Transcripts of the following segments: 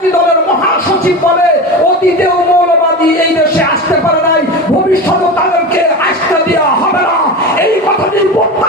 দলের মহাসচিব বলে অতীতেও মৌলবাদী এই দেশে আসতে পারে নাই ভবিষ্যতে তাদেরকে আসতে দেওয়া হবে না। এই কথা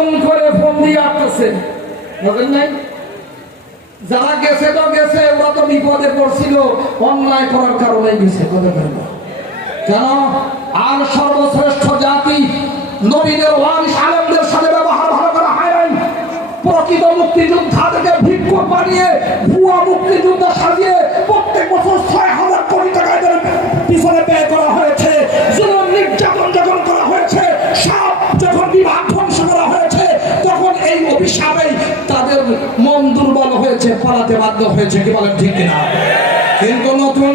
আমেরিকা করে ফোন দিয়ে আসতেছে। বুঝলেন নাই যারা গেছে তো গেছে, ওরা তো বিপদে পড়ছিল, অন্যায় করার কারণে গেছে কেন? আর সর্বশ্রেষ্ঠ জাতি, নবীদের ওয়ারিস আলমদের সাথে ব্যবহার ভালো করা হয় নাই। প্রকৃত মুক্তিযোদ্ধাদেরকে ভিক্ষুক বানিয়ে, ভুয়া মুক্তিযুদ্ধ সাজিয়ে প্রত্যেক বছর ছয় হাজার কোটি টাকা পিছনে ব্যয় করা অভিশাপেই তাদের মন দুর্বল হয়েছে পড়াতে বাধ্য হয়েছে কি বলেন ঠিক কিনা? কিন্তু নতুন